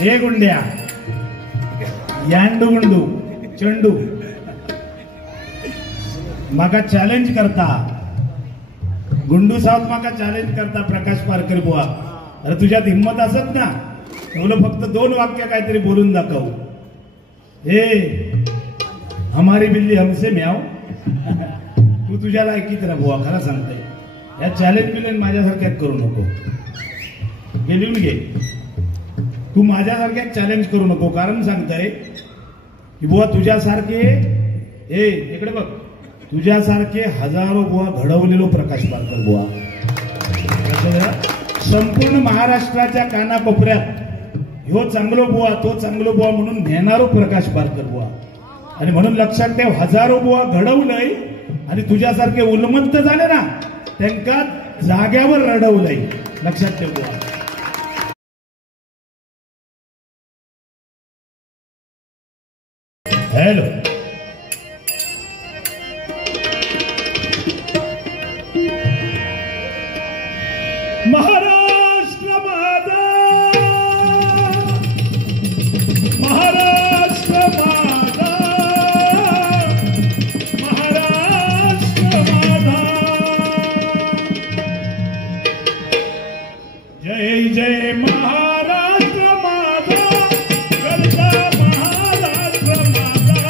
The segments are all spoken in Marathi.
ए गुंड्या यांडू गुंडू चेंडू माका चॅलेंज करता गुंडू साहेब माका चॅलेंज करता प्रकाश पारकर बुवा. अरे तुझ्यात हिंमत असत ना तुला फक्त 2 वाक्य काहीतरी बोलून दाखव. ए हमारी बिल्ली हमसे म्याव. तू तुझ्या लायकीत राहा बुवा खरं सांगते. या चॅलेंज बिलेंज माझ्यासारख्यात करू नको. गेली घे तू माझ्यासारख्यात चॅलेंज करू नको. कारण सांगताय की बुवा तुझ्यासारखे इकडे बघ तुझ्यासारखे हजारो बुवा घडवलेलो प्रकाश पारकर बुवा संपूर्ण महाराष्ट्राच्या कानाकोपऱ्यात ह्यो चांगलो बुवा तो चांगलो बुवा म्हणून नेणारो प्रकाश पारकर बुवा. आणि म्हणून लक्षात ठेव हजारो बुवा घडवलंय आणि तुझ्यासारखे उन्मत्त झाले ना त्यांका जाग्यावर रडवलंय. लक्षात ठेव बुवा. हॅलो महाराष्ट्र माझा महाराष्ट्र माझा महाराष्ट्र माझा जय जय महाराष्ट्र माझा करता महाराष्ट्र माझा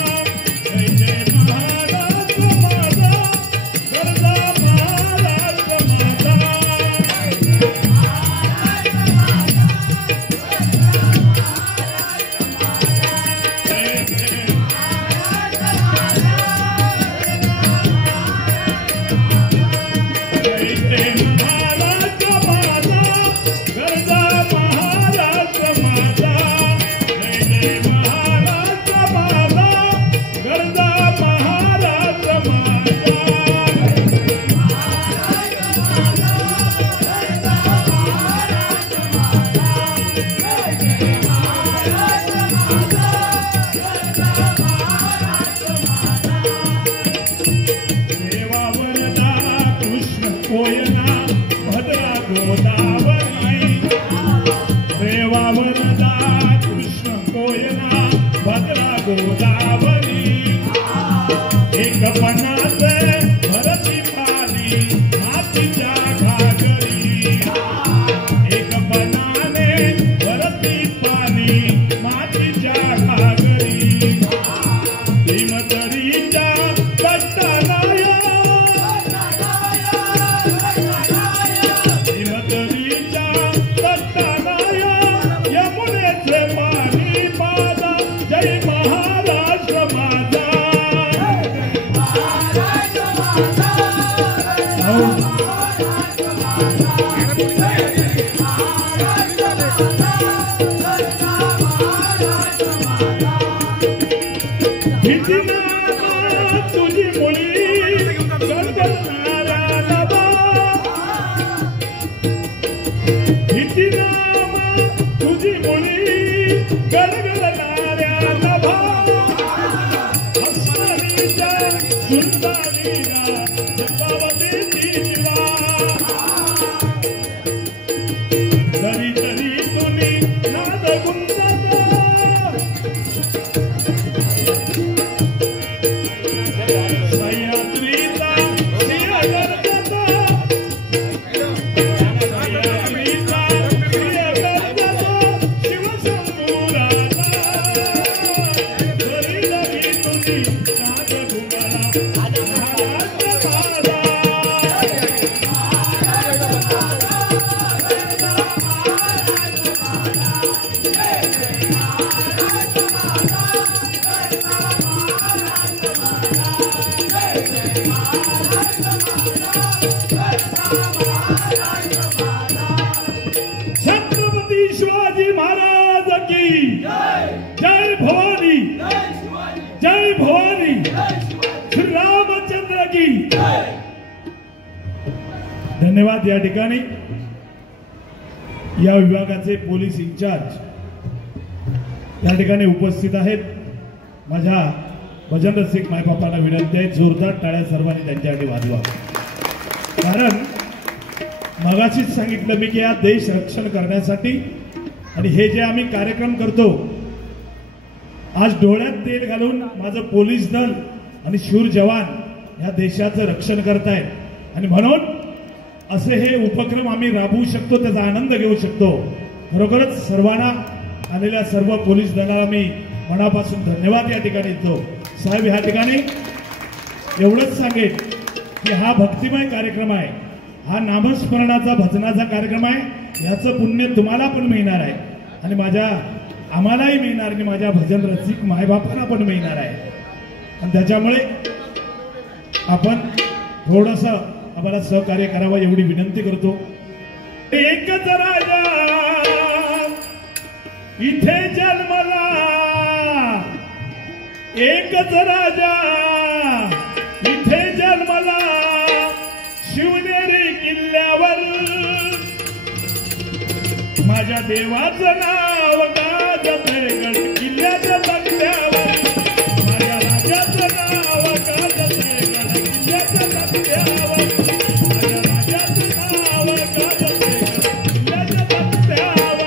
जय जय महाराष्ट्र माझा करता महाराष्ट्र माझा धन्यवाद. या ठिकाणी या विभागाचे पोलीस इंचार्ज या ठिकाणी उपस्थित आहेत. माझ्या भजन रसिक मायबापांना विनंती आहे जोरदार टाळ्या सर्वांनी त्यांच्यासाठी वाजवा. कारण मगाशीच सांगितलं मी की या देश रक्षण करण्यासाठी आणि हे जे आम्ही कार्यक्रम करतो, आज डोळ्यात तेल घालून माझं पोलीस दल आणि शूर जवान या देशाचं रक्षण करतायत आणि म्हणून असे हे उपक्रम आम्ही राबवू शकतो, त्याचा आनंद घेऊ शकतो. खरोखरच सर्वांना आलेल्या सर्व पोलीस दलाला मी मनापासून धन्यवाद या ठिकाणी देतो. साहेब, ह्या ठिकाणी एवढंच सांगेन की हा भक्तिमय कार्यक्रम आहे, हा नामस्मरणाचा भजनाचा कार्यक्रम आहे. याचं पुण्य तुम्हाला पण मिळणार आहे आणि आम्हालाही मिळणार आणि माझ्या भजन रसिक मायबापांना पण मिळणार आहे. आणि त्याच्यामुळे आपण थोडंसं आम्हाला सहकार्य करावं एवढी विनंती करतो. एकच राजा इथे जन्मला, एकच राजा इथे जन्मला, शिवनेरी किल्ल्यावर माझ्या देवाचं नाव गाजतंय गड किल्ल्याच्या तक्त्यावर, माझ्या राजाचं नाव गाजतंय गड किल्ल्याच्या तक्त्यावर, माझ्या राजाचं नाव गाजतंय गड किल्ल्याच्या तक्त्यावर.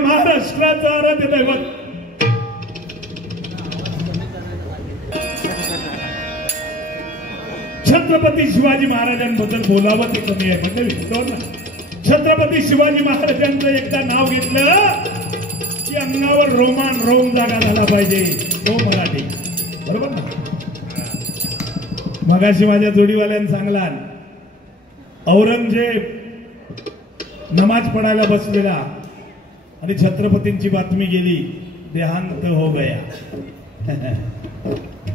महाराष्ट्राचा आराध्य दैवत छत्रपती शिवाजी महाराजांबद्दल बोलावं ते कमी आहे. म्हणजे छत्रपती शिवाजी महाराजांचं एकदा नाव घेतलं की अंगावर रोम जागा झाला पाहिजे. तो मराठी बरोबर ना. मगाशी माझ्या जोडीवाल्यानं सांगला, औरंगजेब नमाज पडायला बसलेला आणि छत्रपतींची बातमी गेली, देहांत हो गया.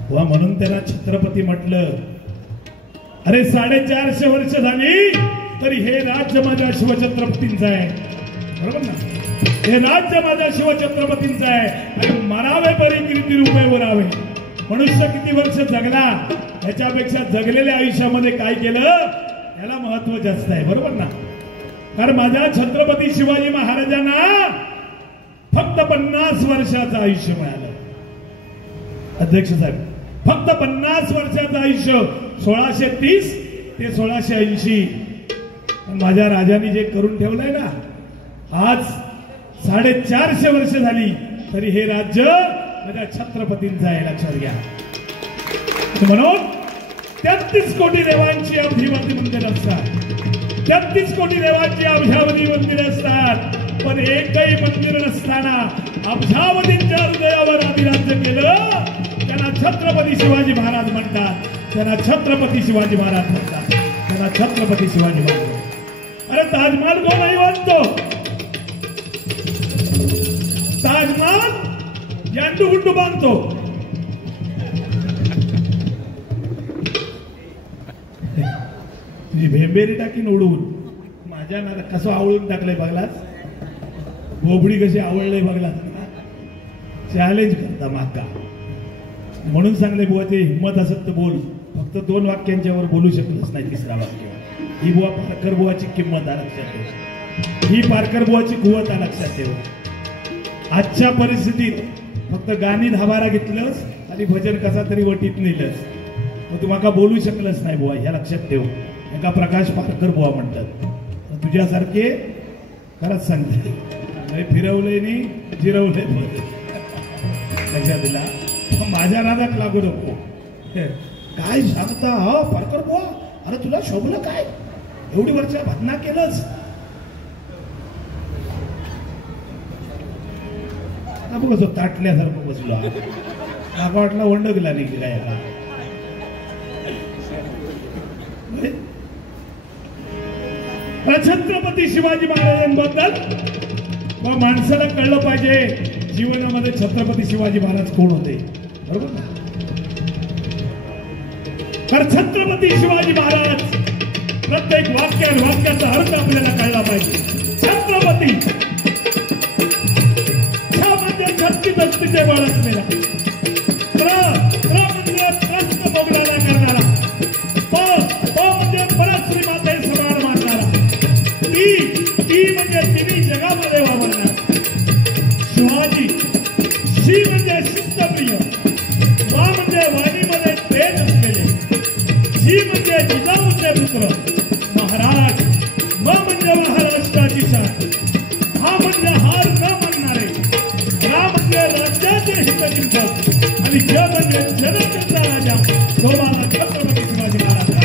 वा म्हणून त्याला छत्रपती म्हटलं. अरे 450 वर्ष झाली तरी हे राज्य माझ्या शिवछत्रपतींचं आहे. बरोबर ना. हे राज्य माझ्या शिवछत्रपतींचं आहे आणि मरावे परी कीर्ती रूपे वरावे. मनुष्य किती वर्ष जगला याच्यापेक्षा जगलेल्या आयुष्यामध्ये काय केलं याला महत्व जास्त आहे. बरोबर ना. कारण माझ्या छत्रपती शिवाजी महाराजांना फक्त 50 वर्षाचं आयुष्य मिळालं. अध्यक्ष साहेब, फक्त 50 वर्षाचं आयुष्य, 1630 ते 1680. माझ्या राजांनी जे करून ठेवलंय ना, आज 450 वर्ष झाली तरी हे राज्य माझ्या छत्रपतींचं आहे, लक्षात घ्या. म्हणून 33 कोटी देवांची अवधीवती मंदिर असतात. 33 कोटी देवांची अब्जावधी मंदिर असतात. पण एकही मंदिर नसताना अब्जावधींच्या हृदयावर अधिराज्य केलं. त्यांना छत्रपती शिवाजी महाराज म्हणतात. त्यांना छत्रपती शिवाजी महाराज म्हणतात. त्यांना छत्रपती शिवाजी महाराज. अरे ताजमहल कोणही बांधतो. ताजमहल यांडू गुंडू बांधतो. तुझी भेंबेरी टाकीन उडवून माझ्या ना कसं आवळून टाकलंय बघलास. बोबडी कशी आवडलंय बघला. चॅलेंज करता माका. म्हणून सांगले बुवा ते हिंमत असत तर बोल. फक्त 2 वाक्यांच्यावर बोलू शकलंच नाही. 3रा वाक्य ही बुवा पारकर बुवाची किंमत लक्षात ठेव, ही पारकर बुवाची कुवत लक्षात ठेव. आजच्या परिस्थितीत फक्त गाणी धाबारा घेतलंस आणि भजन कसा तरी वटीत नेलंस, मग तुम्हाला बोलू शकलंच नाही बुवा, ह्या लक्षात ठेव. एका प्रकाश पारकर बुवा म्हणतात, तुझ्यासारखे खरंच सांगते फिरवले नाही जिरवले लक्षात दिला. माझ्या नादात लागू नको. काय सांगता हा पारकर बुवा, अरे तुला शोभलं काय, एवढी वर्ष भजना केलंच. आता बघ असं ताटल्यासारखं बसलो, नाका वाटला वंड गेला नाही की काय. छत्रपती शिवाजी महाराजांबद्दल माणसाला कळलं पाहिजे जीवनामध्ये छत्रपती शिवाजी महाराज कोण होते, बरोबर ना. तर छत्रपती शिवाजी महाराज प्रत्येक वाक्याचा अर्थ आपल्याला कळला पाहिजे. छत्रपती म्हणजे छत्ती दस्तीचे बळ असलेला, म्हणजे त्रस्त मोगलाला करणारा, म्हणजे परश्री माते समान मानणारा, ती म्हणजे तिन्ही जगामध्ये वावरणार. शिवाजी, शी म्हणजे शिस्तप्रिय, वा म्हणजे वाणीमध्ये तेज असलेले, जी म्हणजे जिजाऊचे पुत्र महाराज, म म्हणजे महाराष्ट्राची शान, हा म्हणजे हार न मानणारे, रा म्हणजे राज्याचे हितचिंतक आणि ज म्हणजे जनतेचा राजा, तो माझा छत्रपती शिवाजी महाराज,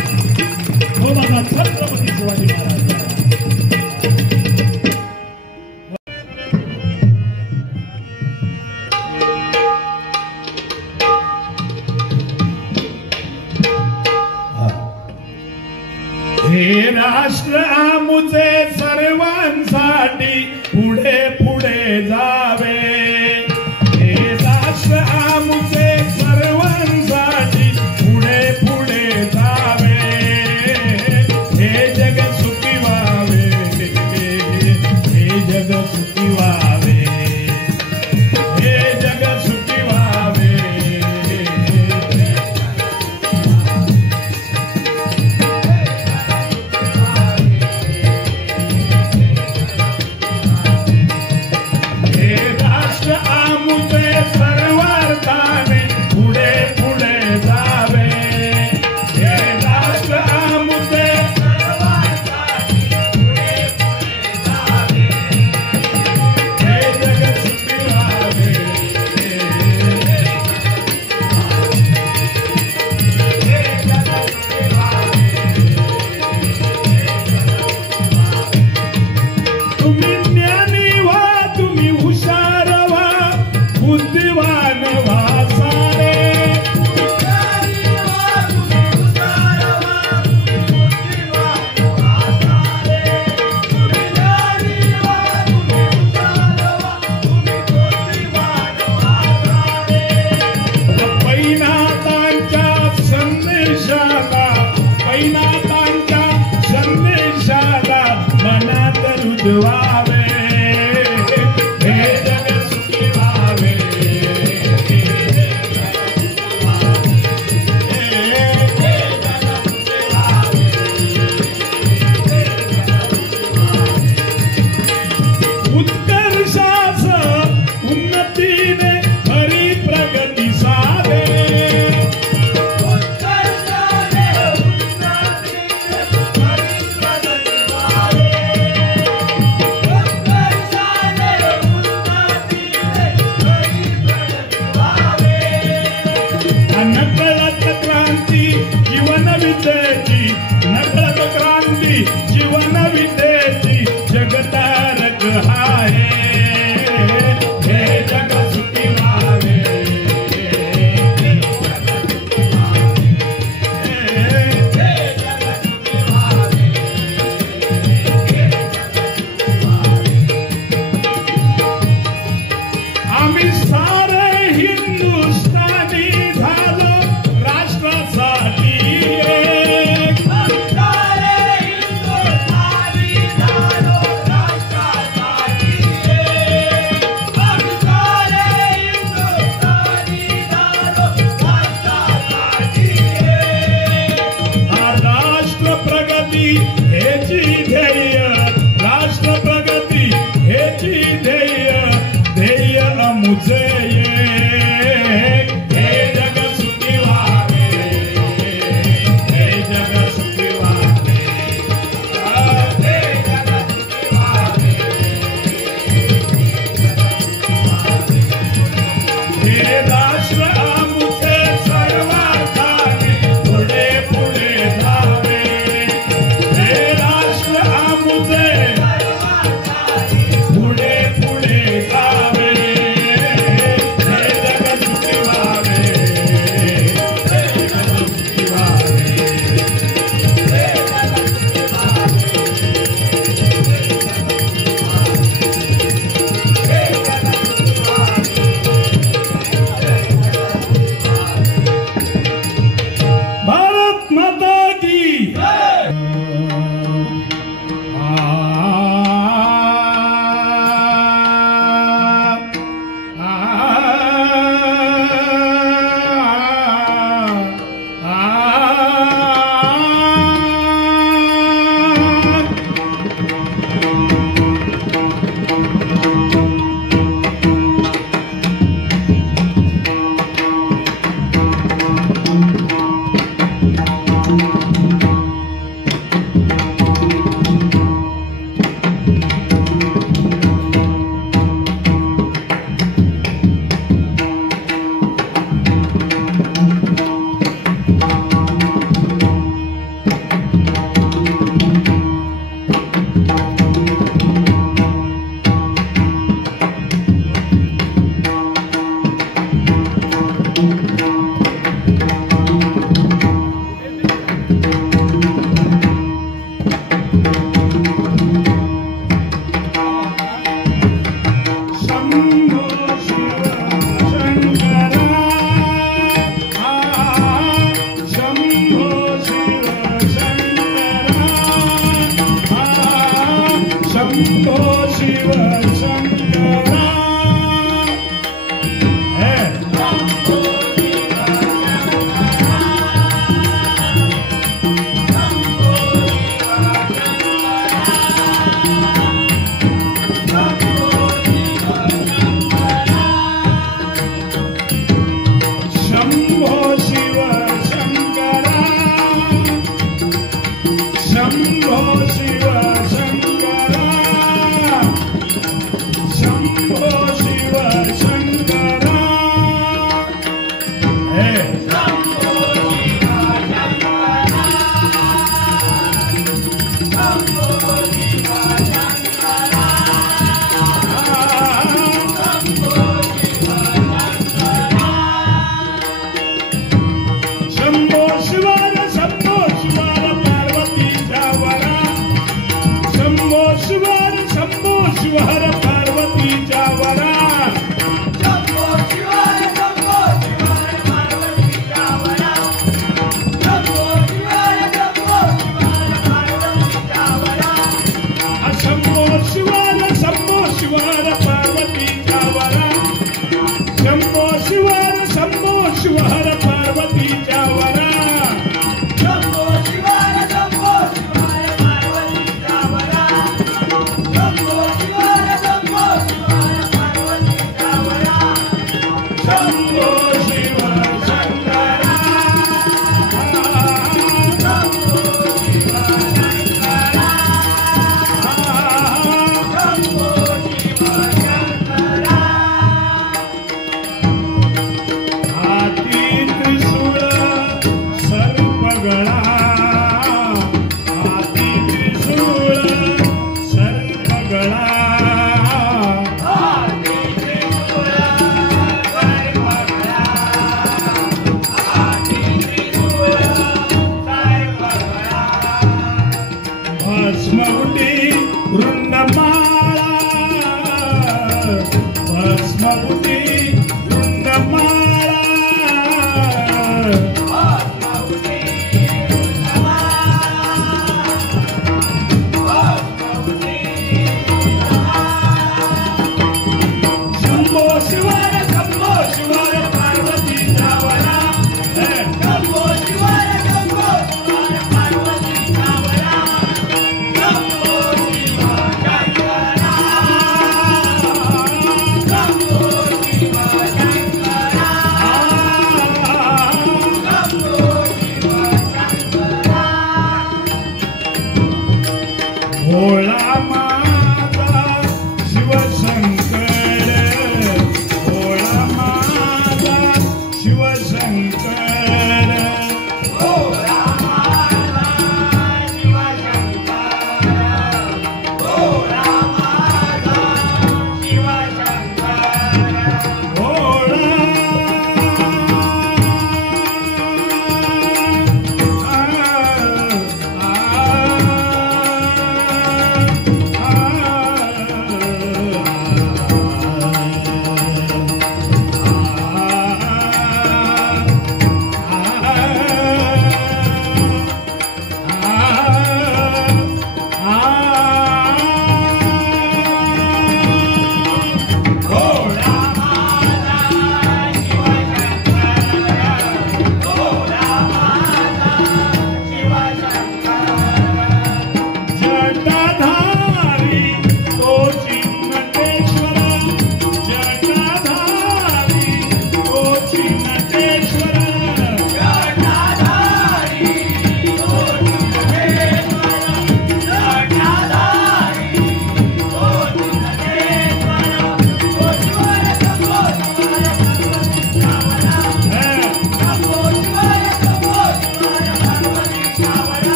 तो माझा छत्रपती शिवाजी महाराज. हे राष्ट्र आमुचे सर्वांसाठी पुढे पुढे जावे, हे राष्ट्र आमुचे सर्वांसाठी पुढे पुढे जावे, हे जग सुखी व्हावे, हे जग सुखी व्हावे, हे जग सुखी व्हावे.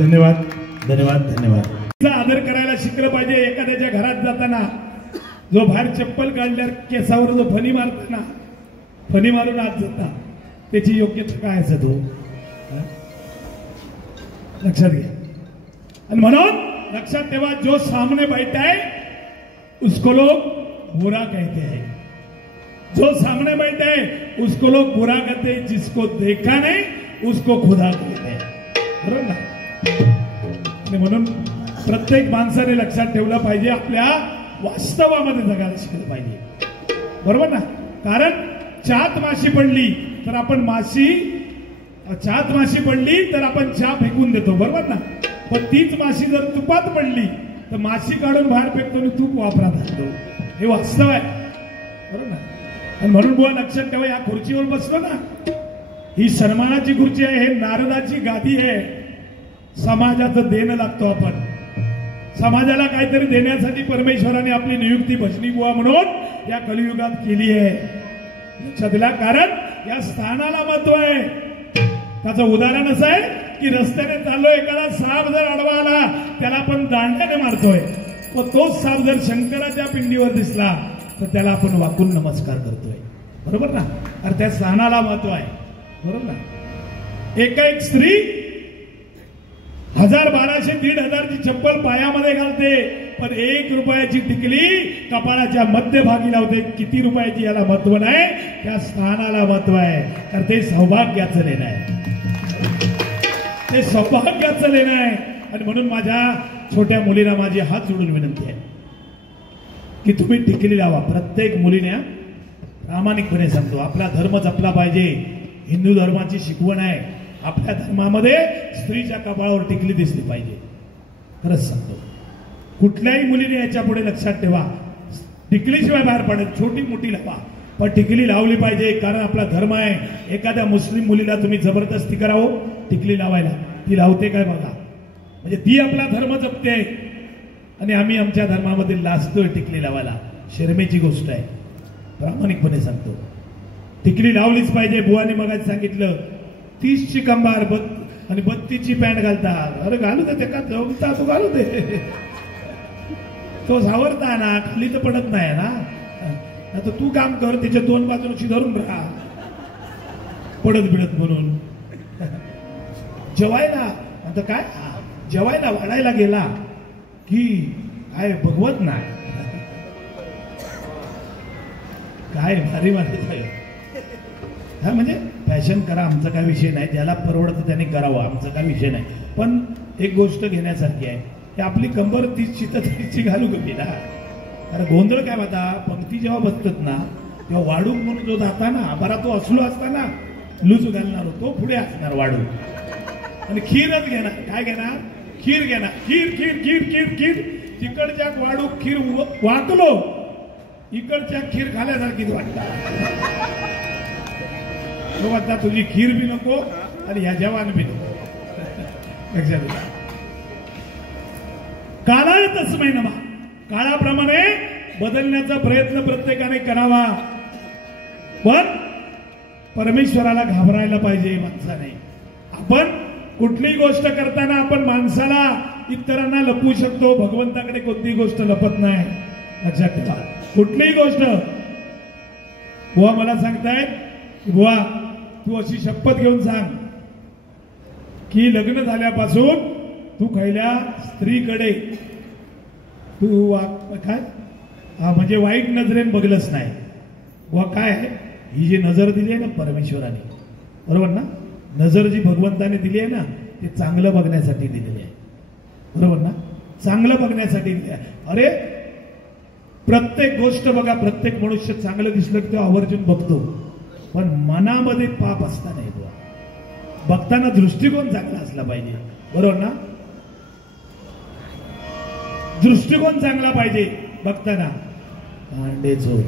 धन्यवाद धन्यवाद धन्यवाद। आदर करायला शिकलं पाहिजे। एखाद्याच्या घरात जाताना जो बाहेर चप्पल काढल्यावर केसावर जो फणी मारताना फणी मारून आत जाता त्याची योग्यता काय असतो लक्षात घ्या. आणि म्हणून लक्षात ठेवा, जो सामने बैठा है उसको लोग बुरा कहते हैं, जो सामने बैठा है उसको लोग बुरा कहते हैं, जिसको देखा नहीं उसको खुदा कहते हैं. बरोबर ना. आणि म्हणून प्रत्येक माणसाने लक्षात ठेवलं पाहिजे, आपल्या वास्तवामध्ये जगायला शिकलं पाहिजे. बरोबर ना. कारण चात माशी पडली तर आपण चहा फेकून देतो. बरोबर ना. पण तीच माशी जर तुपात पडली तर माशी काढून बाहेर फेकतो आणि तूप वापरात असतो. हे वास्तव आहे. बरोबर ना. आणि म्हणून बुवा लक्षात ठेवा, या खुर्चीवर बसलो ना, ही सन्मानाची खुर्ची आहे, हे नारदाची गादी आहे. समाजाचं देणं लागतो आपण. समाजाला काहीतरी देण्यासाठी परमेश्वराने आपली नियुक्ती भजनी बुवा म्हणून या कलियुगात केली आहे. लक्षात दिला. कारण या स्थानाला महत्व आहे. त्याचं उदाहरण असं आहे की रस्त्याने चाललोय, एखादा साप जर आडवा आला त्याला आपण दांड्याने मारतोय, व तोच साप जर शंकराच्या पिंडीवर दिसला तर त्याला आपण वाकून नमस्कार करतोय. बरोबर ना. अरे त्या स्थानाला महत्व आहे. बरोबर ना. एक स्त्री 1000, 1200, 1500ची चप्पल पायामध्ये घालते, पण 1 रुपयाची टिकली कपाळाच्या मध्यभागी लावते. किती रुपयाची याला महत्व नाही, त्या स्थानाला महत्व आहे. तर ते सौभाग्याचं लेणं आहे, ते सौभाग्याचं लेणं आहे. आणि म्हणून माझ्या छोट्या मुलीला माझी हात जोडून विनंती आहे की तुम्ही टिकली लावा. प्रत्येक मुलीने प्रामाणिकपणे सांगतो, आपला धर्म जपला पाहिजे. हिंदू धर्माची शिकवण आहे, आपल्या धर्मामध्ये स्त्रीच्या कपाळावर टिकली दिसली पाहिजे. खरंच सांगतो, कुठल्याही मुलीने याच्या पुढे लक्षात ठेवा, टिकलीशिवाय बाहेर पडत, छोटी मोठी लावा पण टिकली लावली पाहिजे. कारण आपला धर्म आहे. एखाद्या मुस्लिम मुलीला तुम्ही जबरदस्ती करावं टिकली लावायला, ती लावते काय बघा. म्हणजे ती आपला धर्म जपते आणि आम्ही आमच्या धर्मामध्ये लाजतोय टिकली लावायला. शर्मेची गोष्ट आहे. प्रामाणिकपणे सांगतो, टिकली लावलीच पाहिजे. बुवाने मगाच सांगितलं 30ची कंबार आणि 32ची पॅन्ट घालतात. अरे घालू दे, ते का जमता तो घालू दे, तो सावरता ना, खाली तर पडत नाही ना. आता तू काम कर, त्याच्या 2 बाजूंशी धरून राहा, पडत बिडत म्हणून. जेवायला आता काय, जेवायला वाढायला गेला की काय भगवत नाही, काय भारी माणूस. हा म्हणजे फॅशन करा, आमचा काय विषय नाही. ज्याला परवडतं त्यांनी करावं, आमचा काय विषय नाही. पण एक गोष्ट घेण्यासारखी आहे की आपली कंबर 30ची तर 30ची घालू कमी ना. अरे गोंधळ काय होता, पंक्ती जेव्हा बसतात ना तेव्हा वाढू म्हणून जो जाता ना, बरा तो असलो असताना लूज घालणार, तो पुढे असणार वाढू, आणि खीरच घेणार. काय घेणार? खीर घेणार. खीर खीर खीर खीर खीर. तिकडच्या वाढू खीर वाटलो, इकडच्या खीर खाल्यासारखीच वाटतात. आता तुझी खीर बी नको आणि ह्या जवान बी नको. लक्षात घ्या. काळाय तस्मै नमः. काळाप्रमाणे बदलण्याचा प्रयत्न प्रत्येकाने करावा, पण परमेश्वराला घाबरायला पाहिजे माणसाने. आपण कुठलीही गोष्ट करताना आपण माणसाला, इतरांना लपवू शकतो, भगवंताकडे कोणतीही गोष्ट लपत नाही. लक्षात ठेवा. कुठलीही गोष्ट. बुवा मला सांगतायत, बुवा तू अशी शपथ घेऊन सांग की लग्न झाल्यापासून तू पहिल्या स्त्रीकडे तू काय म्हणजे वाईट नजरेने बघलंच नाही. बुवा काय आहे, ही जी नजर दिली आहे ना परमेश्वराने, बरोबर ना, नजर जी भगवंताने दिली आहे ना, ते चांगलं बघण्यासाठी दिलेली आहे. बरोबर ना, चांगलं बघण्यासाठी दिली आहे. अरे प्रत्येक गोष्ट बघा, प्रत्येक मनुष्य चांगलं दिसलं की तो आवर्जून बघतो, पण मनामध्ये पाप असता नाही. बघताना दृष्टिकोन चांगला असला पाहिजे. बरोबर ना, दृष्टिकोन चांगला पाहिजे बघताना. अंडे चोर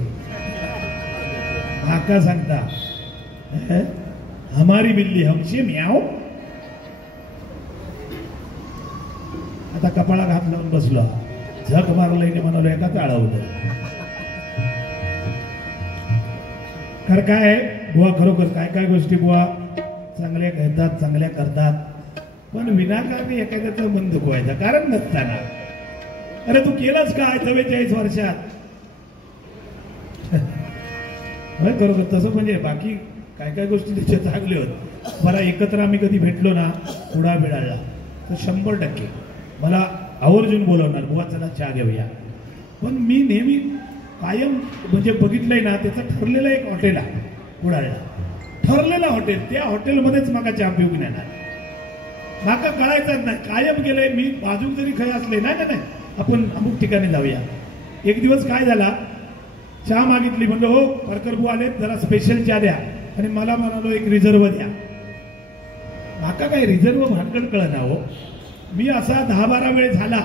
काका सांगता, हमारी बिल्ली हमसे म्याव. आता कपाळा घात लावून बसलो, झक मारलं म्हणालो, एका टाळवलं. खरं काय बुवा, खरोखर काय काय गोष्टी बुवा चांगल्या घेतात, चांगल्या करतात, पण विनाकारण एखाद्याचं मन दुखवायचं कारण नसताना. अरे तू केलंच काय 44 वर्षात? खरोखर तसं म्हणजे बाकी काय काय गोष्टी त्याच्या चांगल्या होत. मला एकत्र आम्ही कधी भेटलो ना थोडा वेळाला तर 100% मला आवर्जून बोलवणार, बुवा चला चहा घेऊया. पण मी नेहमी कायम म्हणजे बघितलंय ना त्याचं ठरलेलं एक हॉटेल आहे कुडाळला, ठरलेलं हॉटेल, त्या हॉटेलमध्येच माका चहा पिऊन येणार. माका कळायचं नाही, कायम गेलंय मी. बाजूक जरी खय असले नाही नाही आपण अमुक ठिकाणी जाऊया. एक दिवस काय झाला, चहा मागितली, म्हणलं हो परकर बुवा आले, जरा स्पेशल चहा द्या. आणि मला म्हणालो एक रिझर्व द्या. माका काय रिझर्व भानगड कळना हो. मी असा 10-12 वेळ झाला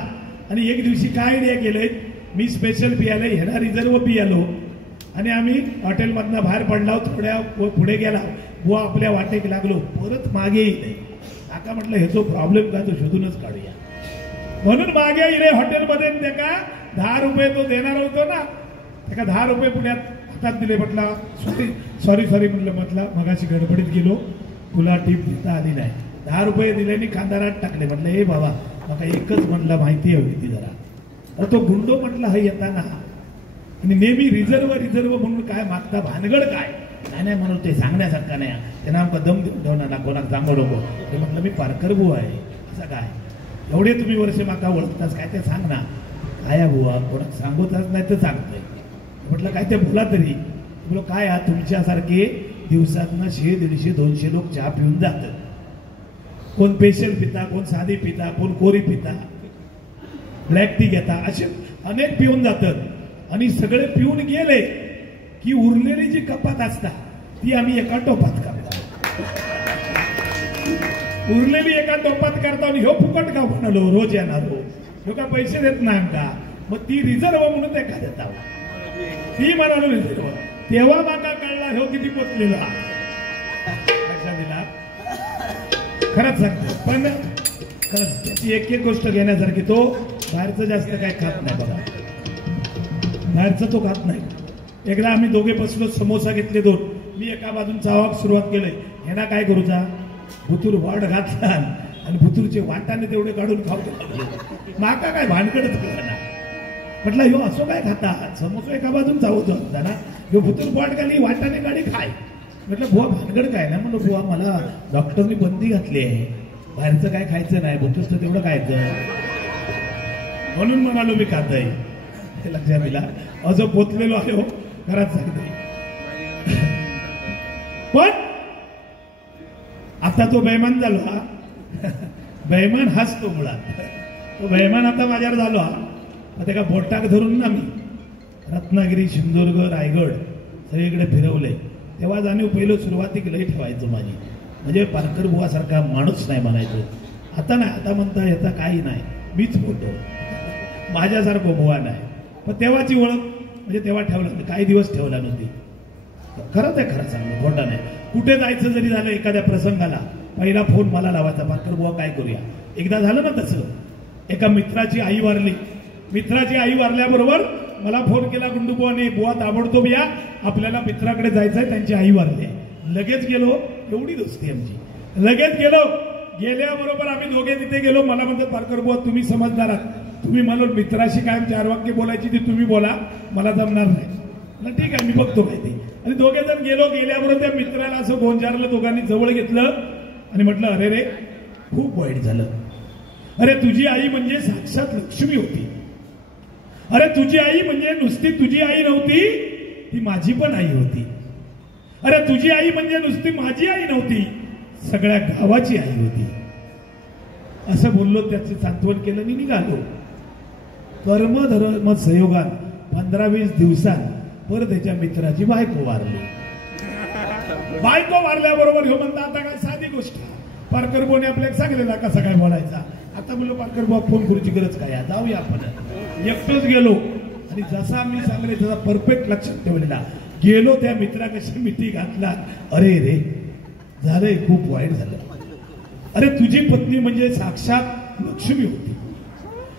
आणि एक दिवशी काय आयडिया केलंय, मी स्पेशल पियाले, ह्याला रिझर्व पियालो. आणि आम्ही हॉटेलमधनं बाहेर पडलो, थोड्या पुढे गेला, बुवा आपल्या वाटेक लागलो, परत मागे येईल. आता म्हटलं ह्याचा प्रॉब्लेम काय तो शोधूनच काढूया. म्हणून मागे येईल हॉटेलमध्ये, त्याका 10 रुपये तो देणार होतो ना, त्याका 10 रुपये पुण्यात हातात दिले. म्हटला सॉरी म्हटलं मगाशी गडबडीत गेलो, तुला टीप देता आली नाही. 10 रुपये दिले आणि खांदारात टाकले. म्हटलं हे बाबा मला एकच म्हटलं माहिती हवी ती जरा. तर तो गुंडो म्हटला हे येताना आणि नेहमी रिझर्व म्हणून काय मागता, भानगड काय नाही म्हणून ते सांगण्यासारखं नाही. त्यांना आमका दम देऊन ठेवणार ना, कोणाक सांगू नको. ते म्हटलं मी पारकर बुवा आहे. असं काय एवढे तुम्ही वर्ष माका ओळखताच, काय ते सांग ना. काय बुवा कोणाक सांगतच नाही तर सांगतोय. म्हटलं काय ते बोला तरी. बोलो काय तुमच्यासारखे दिवसातनं 100-150-200 लोक चहा पिऊन जातात. कोण पेशल पिता, कोण साधी पिता, कोण कोरी पिता, ब्लॅक टी घेता, असे अनेक पिऊन जातात. आणि सगळे पिऊन गेले की उरलेली जी कपात असता ती आम्ही एका टोपात करतो. उरलेली एका टोपात करतो आणि ह्यो फुकट का म्हणालो रोज येणारो, ह्यो का पैसे देत नाही आमका, मग ती रिझर्व म्हणून एका देता. ती म्हणालो रिझर्व. तेव्हा माका कळला ह्यो किती पोचलेला. दिला खरंच सांगतो. पण खरंच त्याची एक गोष्ट घेण्यासारखी, तो बाहेरचं जास्त काय खात नाही बघा, बाहेरचं तो खात नाही. एकदा आम्ही दोघे बसलो, समोसा घेतले 2. मी एका बाजून चावाक सुरुवात केलंय. ह्याला काय करूचा, भुतूर वाढ घातला आणि भुतूरचे वाटाने तेवढे काढून खाऊ. माका काय भानकडच कळना. म्हटलं ह्यो असं काय खाता, समोसा एका बाजून चावतो ना, ह्यो भुतूर वाट घाली वाटाने गाडी खाय. म्हटलं बुवा भानगड काय ना. म्हणलं बुवा मला डॉक्टरनी बंदी घातली आहे, बाहेरचं काय खायचं नाही, भुतूरचं तेवढं खायचं. म्हणून म्हणालो मी खातय. ते लक्षात दिला. असं पोचलेलो आहे हो, घरात सांगते. पण आता तो बेमान झालो हा. बेमान हाच तो मुळात. तो बेमान आता माझ्यावर झालो हा. आता का बोटाक धरून ना मी रत्नागिरी, सिंधुदुर्ग, रायगड सगळीकडे फिरवले. तेव्हा जाणीव पहिलं सुरुवातीक लई ठेवायचं माझी, म्हणजे पारकर बुवा सारखा माणूस नाही म्हणायचो. आता नाही, आता म्हणता याचा काही नाही, मीच बोलतो, माझ्यासारखं बुवा नाही. पण तेव्हाची ओळख म्हणजे तेव्हा ठेवलं, काही दिवस ठेवला नव्हती. खरंच आहे, खरं सांगतो, खोटा नाही. कुठे जायचं जरी झालं एखाद्या प्रसंगाला पहिला फोन मला लावायचा, पारकर बुवा काय करूया. एकदा झालं ना तसं, एका मित्राची आई वारली. मित्राची आई वारल्याबरोबर मला फोन केला गुंडूबुवाने, बुवा ताबडतोब या, आपल्याला मित्राकडे जायचंय, त्यांची आई वारली. लगेच गेलो, एवढी दोस्ती आमची. लगेच गेलो. गेल्याबरोबर आम्ही दोघे तिथे गेलो. मला म्हणतात पारकर बुवा तुम्ही समजदार आहात, तुम्ही मला मित्राशी कायम 4 वाक्य बोलायची ती तुम्ही बोला, मला जमणार नाही. ठीक आहे मी बघतो काय ते. आणि दोघे जण गेलो. गेल्याबरोबर त्या मित्राला असं गोंजारलं, दोघांनी जवळ घेतलं आणि म्हटलं अरे रे खूप वाईट झालं. अरे तुझी आई म्हणजे साक्षात लक्ष्मी होती. अरे तुझी आई म्हणजे नुसती तुझी आई नव्हती, ती माझी पण आई होती. अरे तुझी आई म्हणजे नुसती माझी आई नव्हती, सगळ्या गावाची आई होती. असं बोललो, त्याचं सांत्वन केलं आणि निघालो. कर्म धर्म संयोगात 15-20 दिवसांत परत त्याच्या मित्राची बायको वारली. बायको वारल्याबरोबर ह्यो म्हणता आता काय साधी गोष्ट, पारकर बुवाने आपल्याला सांगितलेला कसा काय बोलायचा. आता बोललो पारकर बुवा फोन करूची गरज काय, जाऊया आपण. एकटोच गेलो आणि जसा मी सांगले त्याचा परफेक्ट लक्षात ठेवलेला. गेलो त्या मित्राकशी मिठी घातला. अरे रे झालंय, खूप वाईट झालं. अरे तुझी पत्नी म्हणजे साक्षात लक्ष्मी होती.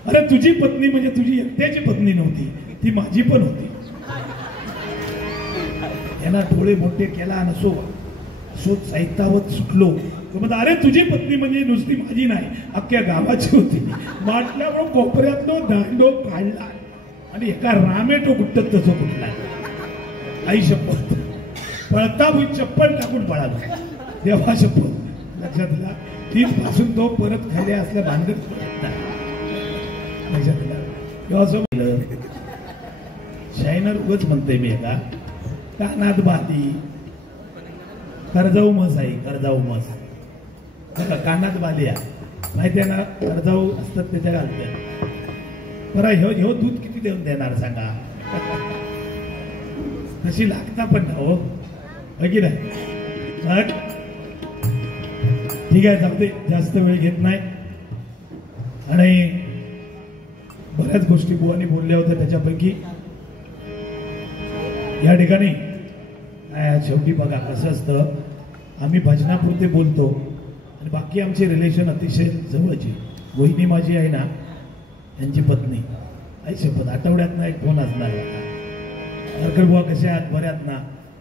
अरे तुझी पत्नी म्हणजे तुझी एकट्याची पत्नी नव्हती, ती माझी पण होती. यांना डोळे मोठे केला नसो असो साहित्यावत सुटलो. अरे तुझी पत्नी म्हणजे नुसती माझी नाही, अख्ख्या गावाची होती. वाटल्यामुळे कोपऱ्यातलो दांडो काढला आणि एका रामेटो गुट्टत तसं कुठला. आई शपथ पळता भुई चप्पल टाकून पळाला. देवा शपथ लक्षात दिला. तिथपासून तो परत खाली असल्या भानगड लक्षात दिला. तेव्हा असं म्हणलं शायनर उगच म्हणतोय मी एका कानात बाली कर्जाऊ मस आहे. कर्जाऊ मस कानात बाली आहे माहिती आहे ना. कर्जाऊ असतात त्याच्या घालत्या बरं. ह्यो दूध किती देऊन देणार सांगा. कशी लागता पण ना हो की नाही. ठीक आहे जाऊ दे जास्त वेळ घेत नाही. आणि बऱ्याच गोष्टी बुवानी बोलल्या होत्या त्याच्यापैकी या ठिकाणी शेवटी बघा कसं असतं. आम्ही भजनापुरते बोलतो आणि बाकी आमचे रिलेशन अतिशय जवळची. वहिनी माझी आहे ना त्यांची पत्नी आई शपथ आठवड्यात ना एक फोन असणार. हरकर बुवा कशा आहात बऱ्यात ना.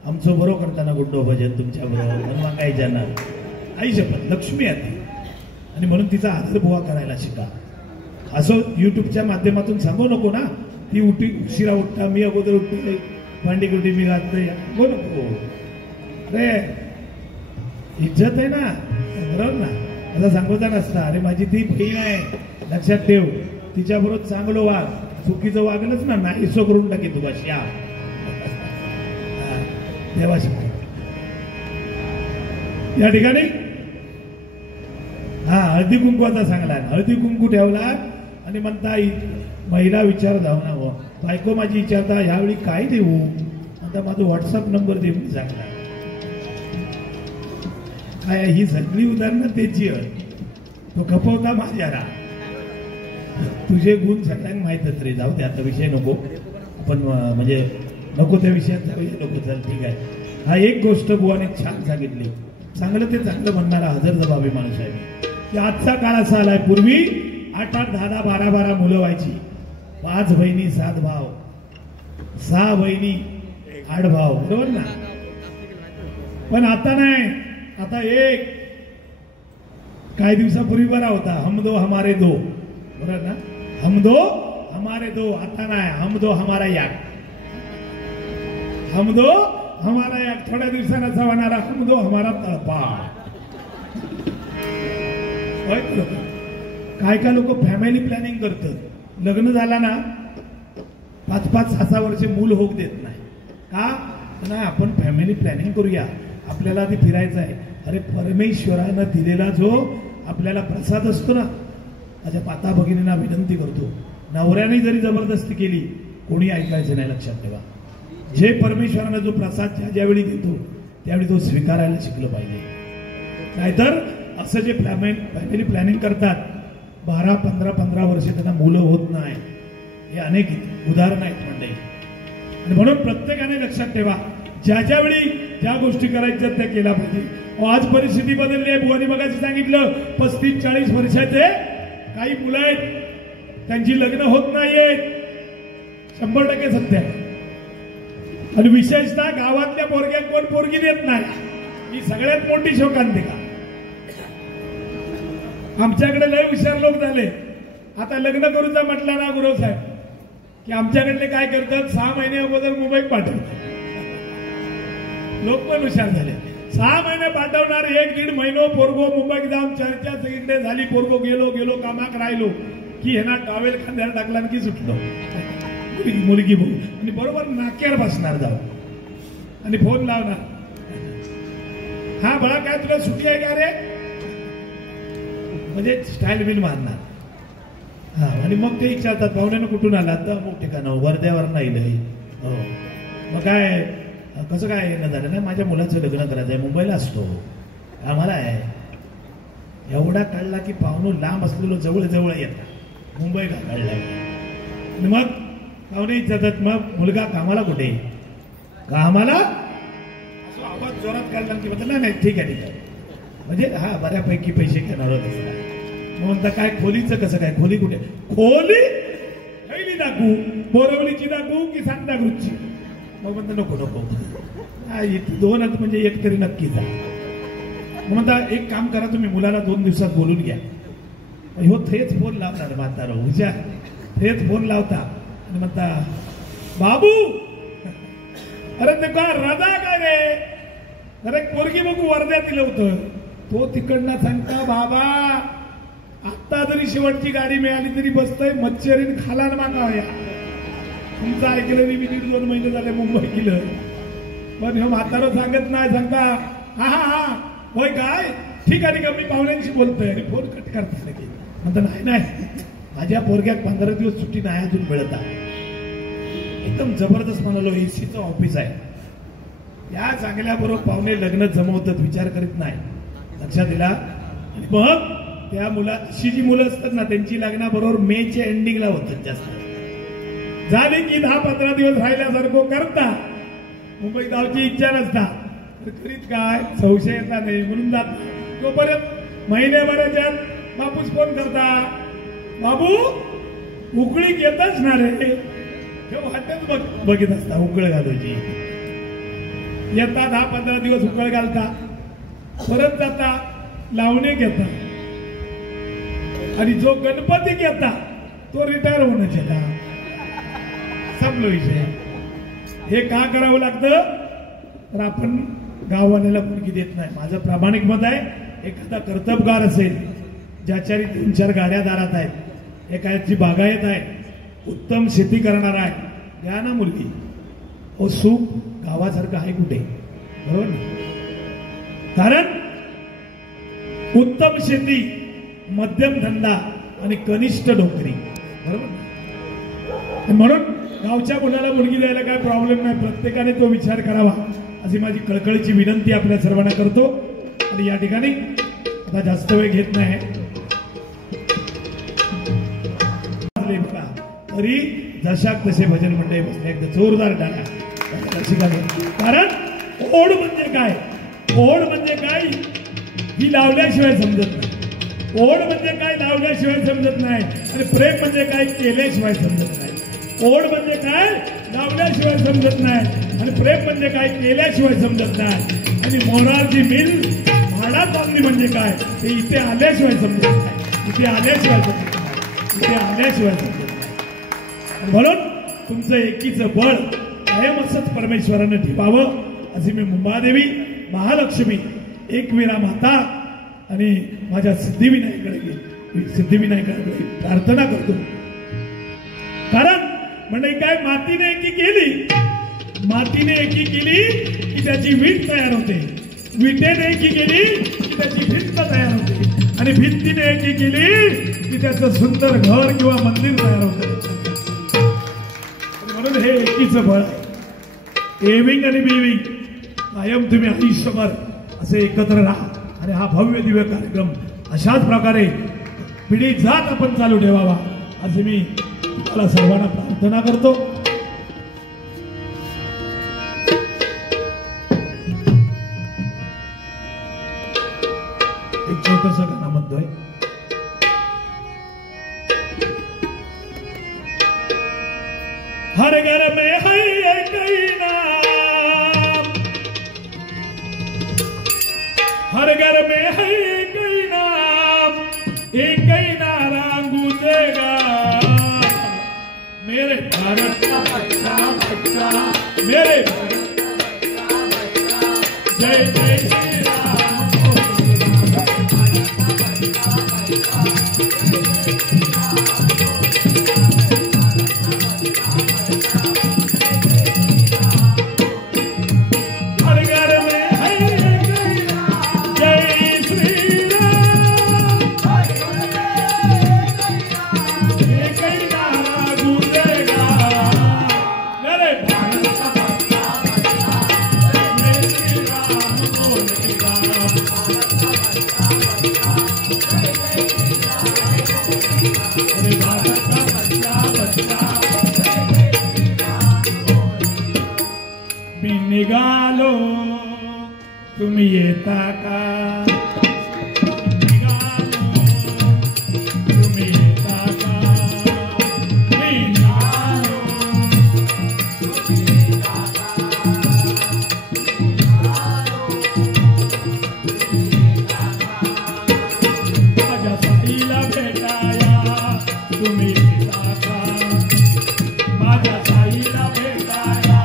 आमचं बरोबर करताना गुड्डो भजन तुमच्या बरोबर काय जाणार. आई शपथ लक्ष्मी आहे आणि म्हणून तिचा आदर बुवा करायला शिका. असं युट्यूबच्या माध्यमातून सांगू नको ना. ती उशिरा उठता मी अगोदर उठते भांडी कुठे मी घालतोय नको नको. अरे इज्जत आहे ना बरोबर ना. आता सांगता नसता अरे माझी ती बहीण आहे लक्षात ठेव. तिच्याबरोबर चांगलं वाग. चुकीचं वागलंच ना नाहीसो करून टाकी तू बस या देवाशी. या ठिकाणी हा हळदी कुंकवाचा सांगला. हळदी कुंकू ठेवला आणि म्हणता महिला विचार धावना हो बायको माझी विचारता ह्यावेळी काय देऊ. आता माझा व्हॉट्सअप नंबर दे म्हणून सांगला. काय ही सगळी उदाहरणं त्याची तो खपवता माझ्याला. तुझे गुण सगळ्यांना माहितच रे. जाऊ दे आता विषय नको आपण म्हणजे नको त्या विषयात जाऊया नको. चल ठीक आहे. हा एक गोष्ट बुवाने छान सांगितली. चांगलं ते चांगलं म्हणणारा हजर जबाबी माणूस आहे की आजचा काळ असा आलाय. पूर्वी 8-8, 10-10, 12-12 मुलं व्हायची. 5 बहिणी 7 भाव 6 बहिणी 8 भाव बरोबर ना. पण आता नाही. आता एक काही दिवसापूर्वी बरा होता हम दो हमारे दो बरोबर ना. हम दो हमारे दो. आता नाही हम दो हमारा याक. हम दो हमारा याक. थोड्या दिवसांचा होणारा हम दो हमारा तळपाड. काय काय लोक फॅमिली प्लॅनिंग करतात. लग्न झाला ना 5-5, 6-6 वर्षे मूल होऊ देत नाही का. नाही आपण फॅमिली प्लॅनिंग करूया. आपल्याला आधी फिरायचं आहे. अरे परमेश्वरानं दिलेला जो आपल्याला प्रसाद असतो ना. माझ्या पाता भगिनींना विनंती करतो नवऱ्याने जरी जबरदस्ती केली कोणी ऐकायचं नाही. लक्षात ठेवा जे परमेश्वरानं जो प्रसाद ज्यावेळी देतो त्यावेळी तो स्वीकारायला शिकलं पाहिजे. नाहीतर असं जे फॅमिली प्लॅनिंग करतात 12-15 वर्षे त्यांना मुलं होत नाही. हे अनेक उदाहरण आहेत मंडळी. आणि म्हणून प्रत्येकाने लक्षात ठेवा ज्या वेळी ज्या गोष्टी करायच्या त्या केल्या पाहिजे. आज परिस्थिती बदलली आहे. बुवानी मगाशी सांगितलं 35-40 वर्षाचे काही मुलं आहेत त्यांची लग्न होत नाहीयेत. 100% सत्य आहे. आणि विशेषतः गावातल्या पोरग्या कोण पोरगी देत नाही. ही सगळ्यात मोठी शोकांतिका. आमच्याकडे लय हुशार लोक झाले. आता लग्न करूचा म्हटलं ना गुरु साहेब की आमच्याकडले काय करतात 6 महिने अगोदर मुंबईत पाठवतात. लोक पण हुशार झाले. 6 महिने पाठवणार 1-1.5 महिनो पोरगो मुंबईत जाऊन चर्चा सगळीकडे झाली. पोरगो गेलो कामाक राहिलो की ह्यांना टॉवेल खांद्यावर टाकला की सुटलो. मुलगी बोल आणि बरोबर नाक्यावर बसणार जाऊ आणि फोन लावणार. हा बळा काय तुला सुट्टी आहे का रे म्हणजे स्टाईल बिल मारणार. हा आणि मग ते विचारतात पाहुण्यानं कुठून आला तर अमुक ठिकाणं वर्ध्यावर नाही. हो मग काय कसं काय येणं झालं नाही. माझ्या मुलाचं लग्न करायचं आहे. मुंबईला असतो आम्हाला आहे. एवढा कळला की पाहुणं लांब असलेलो जवळ येतात. मुंबईला कळलाय आणि मग पाहुणे जातात. मग मुलगा कामाला कुठे कामाला असं आवाज जोरात काढला की म्हटलं नाही ठीक आहे म्हणजे हा बऱ्यापैकी पैसे घेणार होत. मग म्हणता काय खोलीचं कसं काय. खोली कुठे खोली कैली दाखवू बोरवलीची दाखवू की सांताक्रूजची. मग म्हणता नको 2 म्हणजे एक तरी नक्की जा. मग म्हणता एक काम करा तुम्ही मुलाला 2 दिवसात बोलून घ्या. हो थेच फोन लावणार म्हातारा हुशार. थेच फोन लावता आणि म्हणता बाबू अरे ते का रजा काय रे तर एक पोरगी बघू वर्ध्यात दिलं होतं. तो तिकडनं सांगता बाबा आता जरी शेवटची गाडी मिळाली तरी बसतोय मच्छरीन खाला मागावया. तुमचं ऐकलं नाही मी 1.5-2 महिने झाले मुंबई केलं. पण हे म्हातारं सांगत नाही सांगता हा हा हा होय काय ठीक आहे का मी पाहुण्यांशी बोलतोय आणि फोन कट करता की म्हणता नाही माझ्या पोरग्यात 15 दिवस सुट्टी नाही अजून मिळत आहे. एकदम जबरदस्त म्हणालो एसीचं ऑफिस आहे. या चांगल्याबरोबर पाहुणे लग्न जमवतात विचार करीत नाही लक्षात दिला. आणि मग त्या अशी जी मुलं असतात ना त्यांची लग्नाबरोबर मेच्या एंडिंगला होतात. जास्त झाले की 10-15 दिवस राहिल्यासारखं करता मुंबईत गावची इच्छा नसता तर करीत काय संशय येता नाही म्हणून जात. तोपर्यंत महिन्याभराच्या बापूस फोन करता बाबू उकळी घेतच ना रे हे वाटत बघित असता उकळ घालायची. येता 10-15 दिवस उकळ घालता परत जाता लावणे घेता आणि जो गणपती घेता तो रिटायर होण्याचे का संपलो विषय. हे का करावं लागतं तर आपण गाववाल्याला मुलगी देत नाही. माझं प्रामाणिक मत आहे एखादा कर्तबगार असेल ज्याच्यारी 3-4 गाड्या दारात आहेत एखाद्याची बागायत आहे उत्तम शेती करणार आहे द्या ना मुलगी. हो सुख गावासारखं आहे कुठे बरोबर ना. कारण उत्तम शेती मध्यम धंदा आणि कनिष्ठ नोकरी बरोबर. म्हणून गावच्या मुलाला मुलगी द्यायला काय प्रॉब्लेम नाही. प्रत्येकाने तो विचार करावा अशी माझी कळकळीची विनंती आपल्या सर्वांना करतो. आणि या ठिकाणी आता जास्त वेळ घेत नाही तरी जशाक तसे भजन मंडळी बसले एकदा जोरदार टाळ्या. कारण ओढ म्हणजे काय ओढ म्हणजे काय ही लावल्याशिवाय समजत नाही. ओढ म्हणजे काय लावल्याशिवाय समजत नाही आणि प्रेम म्हणजे काय केल्याशिवाय समजत नाही. ओढ म्हणजे काय लावल्याशिवाय समजत नाही आणि प्रेम म्हणजे काय केल्याशिवाय समजत नाही. आणि मोरारजी मिल भाडा चांगली म्हणजे काय ते इथे आल्याशिवाय समजत नाही. इथे आल्याशिवाय समजत नाही. इथे आल्याशिवाय समजत नाही. म्हणून तुमचं एकीचं बळ कायम असंच परमेश्वरानं ठेवावं अशी मी मुंबादेवी महालक्ष्मी एकवीरा माता आणि माझ्या सिद्धिविनायकाकडे प्रार्थना करतो. कारण म्हणजे काय मातीने एकी केली की त्याची वीट तयार होते. विटेने एकी केली की त्याची भिंत तयार होते आणि भिंतीने एकी केली की त्याचं सुंदर घर किंवा मंदिर तयार होते. म्हणून हे एकीचं बळ एविंग आणि बिविंग कायम तुम्ही आयुष्यभर असे एकत्र राहा आणि हा भव्य दिव्य कार्यक्रम अशाच प्रकारे पिढी जात आपण चालू ठेवावा असे मी तुम्हाला सर्वांना प्रार्थना करतो. एक छोटस गाणं म्हणतोय. हर घर में है एक ही नाम हर घर में है एक ही नाम एक ही नारा गूंजेगा मेरे भारत का बच्चा मेरे जय जय श्री राम. निघालो तुम्ही येता का निघालो तुम्ही येता का निघालो तुम्ही येता का माझ्या साईला भेटाया तुम्ही येता का माझ्या साईला भेटाया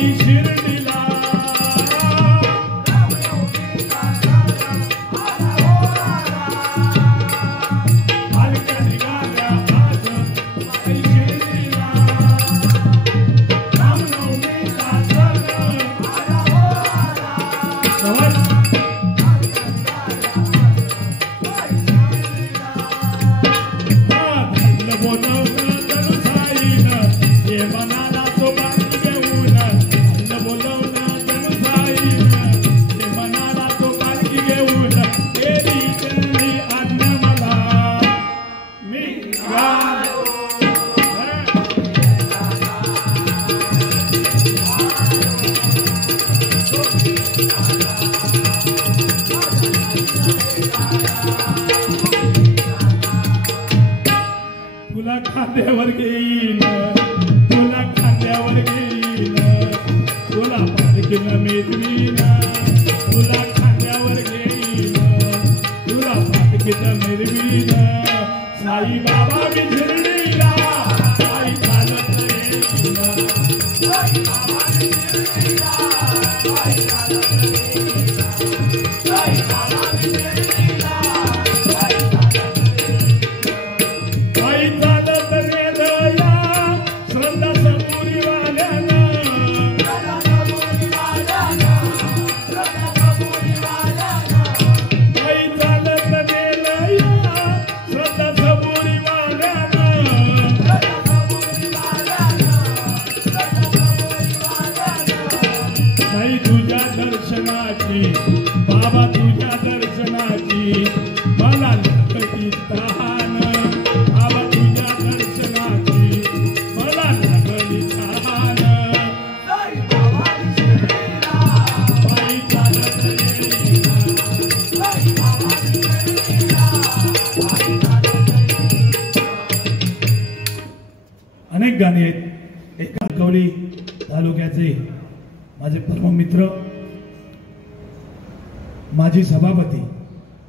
आई शिर्डीला तुला खांद्यावर घेईन तुला खांद्यावर घेईन तुला पालखीनं मिरवीन तुला खांद्यावर घेईन तुला पालखीनं मिरवीन साई बाबा विझिरलीला साई चालत येईन साई बाबा विझिरलीला साई चालत येईन साई बाबा विझिरलीला बाबा तुझ्या दर्शनाची मला लागती तहान बाबा तुझ्या दर्शनाची मला लागली तहान साई बाबा विझिरलीला साई चालत येईना साई बाबा विझिरलीला साई चालत येईना. अनेक गाणी आहेत. एका कवडी तालुक्याचे माझे परम मित्र माजी सभापती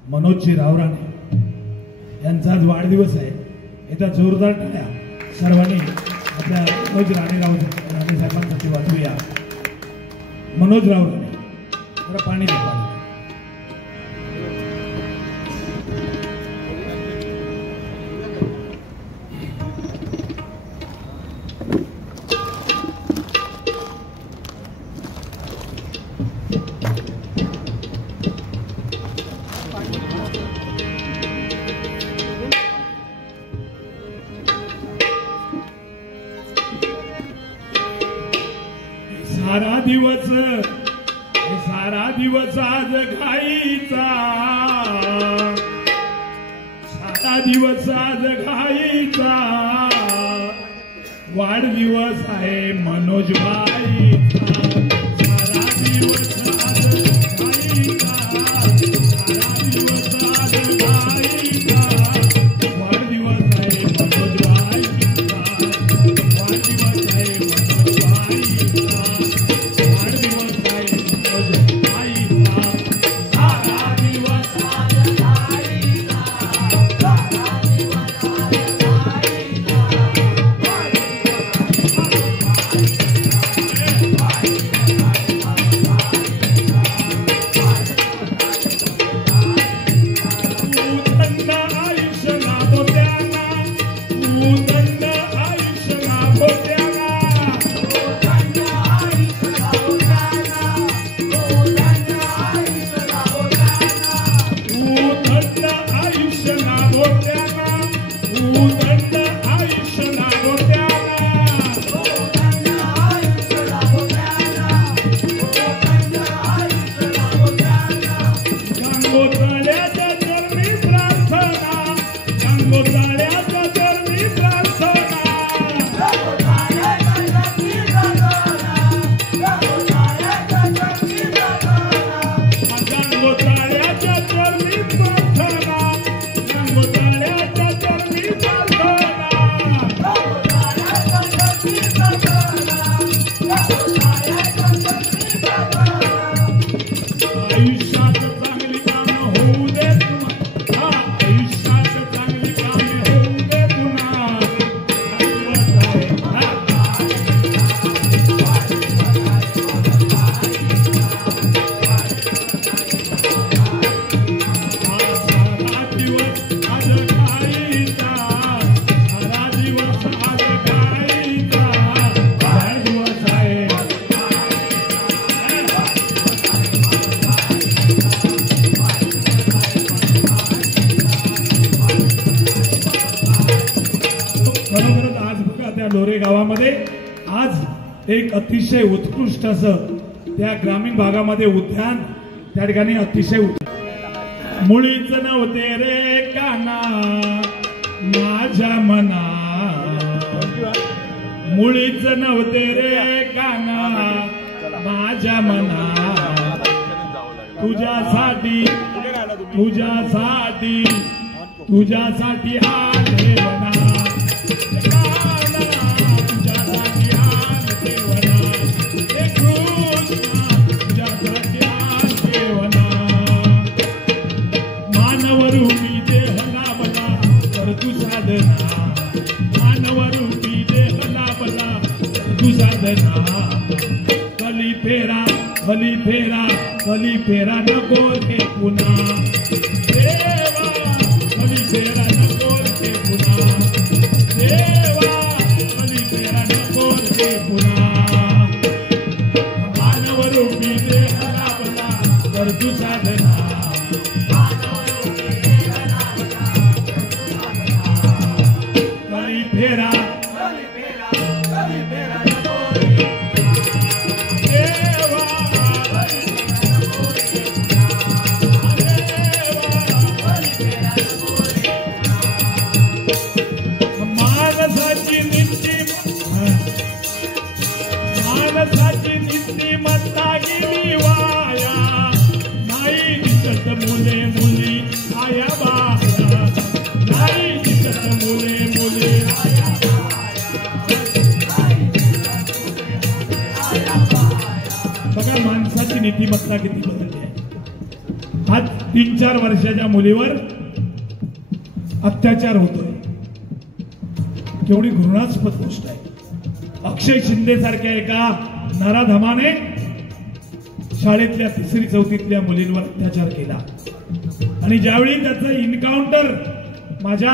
मनोजजी रावराणे यांचा आज वाढदिवस आहे. येत्या जोरदार टाळ्या सर्वांनी आपल्या मनोज राणे साहेबांसाठी वाजवूया. मनोज रावराणे जरा पाणी द्या. सारा दिवस आज घाईचा सारा दिवस आज घाईचा वाढदिवस आहे मनोज भाईचा. सारा दिवस आज घाईचा सारा दिवस आज घाईचा वाढदिवस आहे मनोज भाईचा वाढदिवस आहे मनोज भाईचा. आज एक अतिशय उत्कृष्ट असं त्या ग्रामीण भागामध्ये उद्यान त्या ठिकाणी अतिशय मुळीच नव्हते रे काना माझ्या मना, मुळीच नव्हते रे काना माझ्या मना, तुझ्यासाठी तुझ्यासाठी तुझ्यासाठी आले वना, तुझ्यासाठी आले वना, हे कृष्णा तुझ्यासाठी आले वना, मानवरूपी देह लाभला तर तू साधना, मानवरूपी देह लाभला तर तू साधना, कली फेरा कली फेरा कली फेरा नको ते पुन्हा देवा, कली फेरा नको ते पुन्हा देवा, कली फेरा नको ते पुन्हा, मानवरूपी देह लाभला तर तू साधना, कली फेरा मानसाची नीतिमत्ता गेली वाया, नाही दिसत मुले मुली आया बाया, नाही दिसत मुले मुली आया बाया. बघा माणसाची नीतिमत्ता किती बदलली आहे. आज 3-4 वर्षाच्या मुलीवर अत्याचार होतोय. केवढी घृणास्पद गोष्ट आहे. अक्षय शिंदे सारख्या एका नराधमाने शाळेतल्या 3री-4थीतल्या मुलींवर अत्याचार केला आणि ज्यावेळी त्याचं इन्काउंटर माझ्या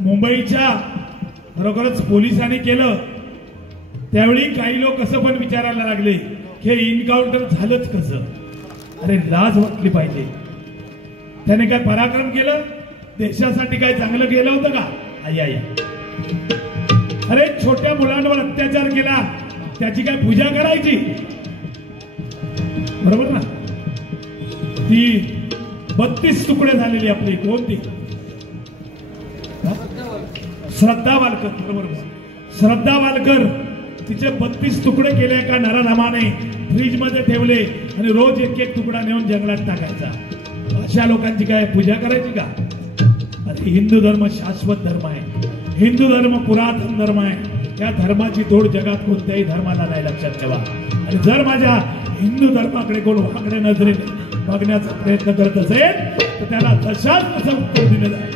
मुंबईच्या खरोखरच पोलिसांनी केलं त्यावेळी काही लोक असं पण विचारायला लागले की हे इन्काउंटर झालंच कसं. अरे लाज वाटली पाहिजे. त्याने काय पराक्रम केलं, देशासाठी काय चांगलं केलं होतं का? आया अरे छोट्या मुलांवर अत्याचार केला त्याची काय पूजा करायची? बरोबर ना. ती 32 तुकडे झालेली आपली कोणती श्रद्धा वालकर. बरोबर. श्रद्धा वालकर तिचे 32 तुकडे केले एका नराधमाने, फ्रीज मध्ये ठेवले आणि रोज एक तुकडा नेऊन जंगलात टाकायचा. अशा लोकांची काय पूजा करायची का? अरे हिंदू धर्म शाश्वत धर्म आहे. हिंदू धर्म पुरातन धर्म आहे. या धर्माची तोड जगात कोणत्याही धर्माला नाही, लक्षात ठेवा. आणि जर माझ्या हिंदू धर्माकडे कोण वाकड्या नजरेने बघण्याचा प्रयत्न करत असेल तर त्याला तशाच तसं उत्तर दिलं जाईल.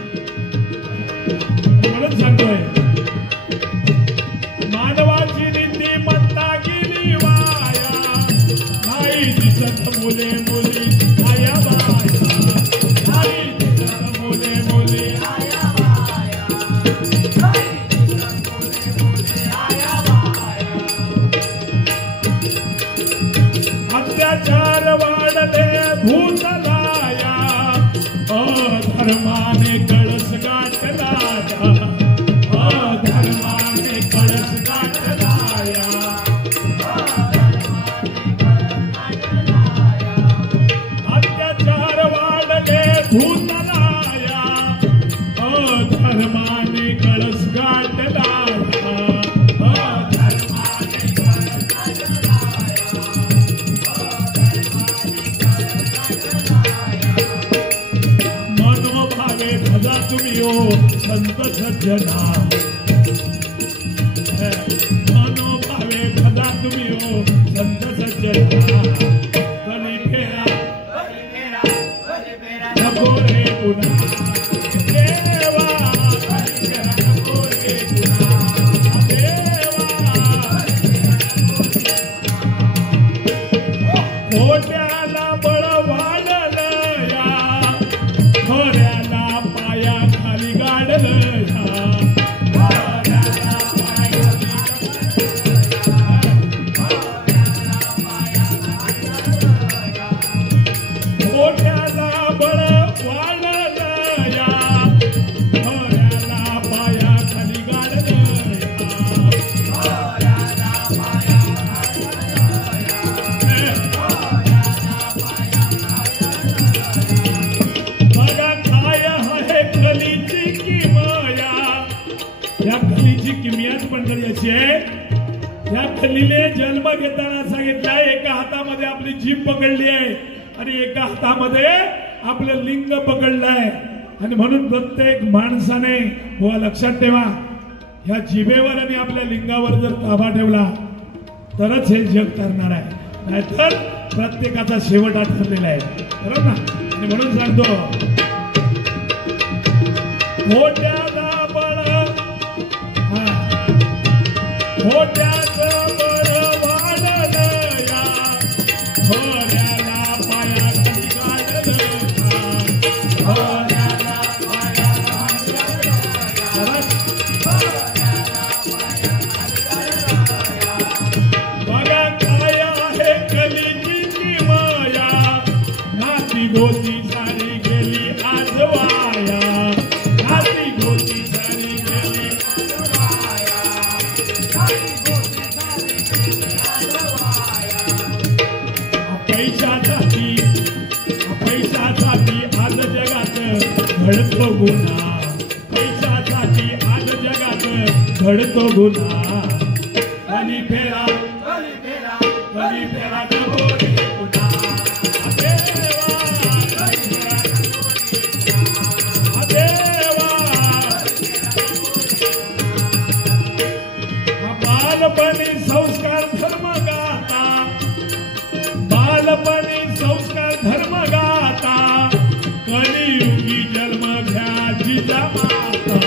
म्हणून सांगतोय मानवाची नीतिमत्ता गेली वाया, नाही दिसत मुले मुली आया बाया, नाही दिसत मुले मुली आया बाया, अत्याचार वाढले भूतलाया, अधर्माने कळस गाठलाया, अधर्माने कळस गाठलाया, अत्याचार वाढले भूतलाया, अधर्माने कळस गाठलाया, तुम्ही हो संत सज्जना, मनोभावे भला तुम्ही हो संत सज्जना, कली फेरा नको रे पुन्हा देवा, कली फेरा नको रे पुन्हा देवा, खोट्याला बळ वाढलं या, खऱ्याला पाया खाली गाडलं या, बघा काय आहे कलीची किमया. या कलीची किमयाच पण अशी आहे. या कलीने जन्म घेताना सांगितलं एका हातामध्ये आपली जीभ पकडली आहे आणि एका हातामध्ये आपलं लिंग पकडलंय. आणि म्हणून प्रत्येक माणसाने बुवा लक्षात ठेवा, ह्या जिभेवर आणि आपल्या लिंगावर जर ताबा ठेवला तरच हे जग करणार आहे, नाहीतर प्रत्येकाचा शेवट हा ठरलेला आहे. बरोबर ना? आणि म्हणून सांगतो मोठ्याला बळ, मोठ्याचं बळ वाढलं या खोऱ्याला पायाखाली काढलं का. बघा काय आहे कलीची किमया. नाती गोती सारी गेली आज वाया. नाती गोती सारी गेली पैशासाठी, पैशासाठी आज जगात घडतो गुन्हा. पैशासाठी आज जगात घडतो गुन्हा. कली फेरा, कली फेरा नभोरी पुन्हा. बालपणी संस्कार धर्म गाता, बालपणी संस्कार धर्म गाता. कलियुगी जन्म घ्या जिजामाता.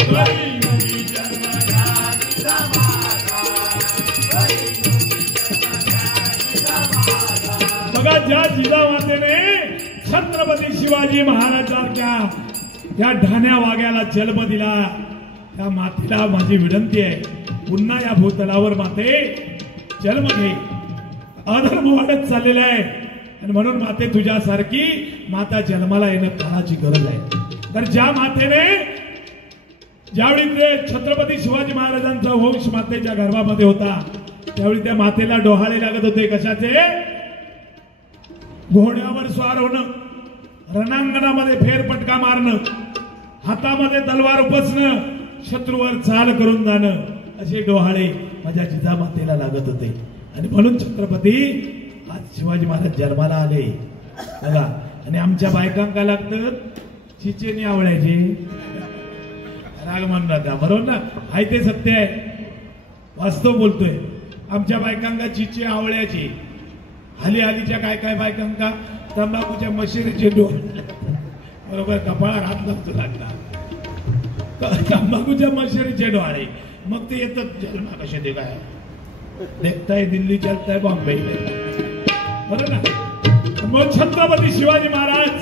कलियुगी जन्म घ्या जिजामाता. बघा ज्या जिजामातेने छत्रपती शिवाजी महाराजांच्या त्या ढाण्या वाघ्याला जन्म दिला, त्या मातेला माझी विनंती आहे, पुन्हा या भूतलावर माते जन्म घे. अधर्म वाढत चाललेला आहे आणि म्हणून माते तुझ्यासारखी माता जन्माला येणं काळाची गरज आहे. तर ज्या मातेने ज्यावेळी ते छत्रपती शिवाजी महाराजांचा वंश मातेच्या गर्भामध्ये होता, त्यावेळी त्या मातेला डोहाळे लागत होते. कशाचे? घोड्यावर स्वार होणं, रणांगणामध्ये फेरफटका मारणं, हातामध्ये तलवार उपसणं, शत्रूवर चाल करून जाणं, असे डोहाळे माझ्या जिजामातेला लागत होते. आणि म्हणून छत्रपती आज शिवाजी महाराज जन्माला आले. बघा, आणि आमच्या बायकांका लागतं चिचेनी आवळ्याचे. राग म्हणू नका, बरोबर ना? आहे ते सत्य आहे, वास्तव बोलतोय. आमच्या बायकांका चिचे आवळ्याची, हाली हालीच्या काय काय बायकांका तंबाखूच्या मशिरीचे डोळ, बरोबर, कपाळावर हात लागतो लागतात तंबाखूच्या मशिरीचे डोळे. मग ते येतात जन्मा कसे ते काय देखताय दिल्ली चलताय बॉम्बे, बरोबर ना? मग छत्रपती शिवाजी महाराज